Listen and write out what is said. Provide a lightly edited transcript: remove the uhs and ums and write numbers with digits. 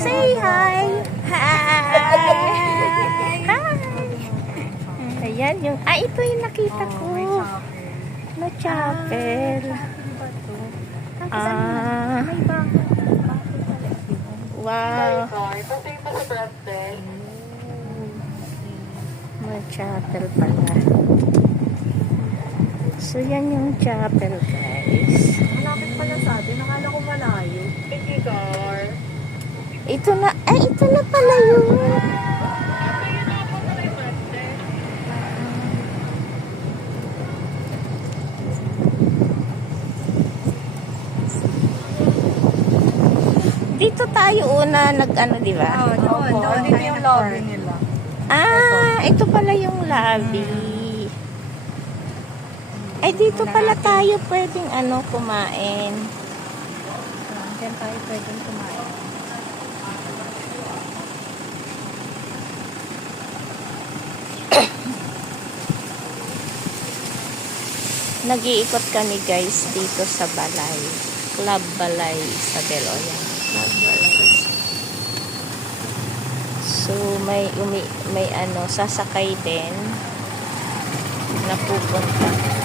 Say hi! Hi! Hi! Ayan yung... ito yung nakita ko. Na chapel. Ah. May bangko. Wow. May chapel pala. So, yan yung chapel, guys. Malapit pala sa atin. Nakala ko malayo. Ito na, ito na pala yun. Dito tayo una nag-ano, di ba? Doon. Dito yung lobby nila. Ito pala yung lobby. Ay, dito pala tayo pwedeng kumain. Diyan tayo pwedeng kumain. Nag-iikot kami guys dito sa Balay. Club Balay sa Beloyan. Club Balay. So may sasakay din na pupunta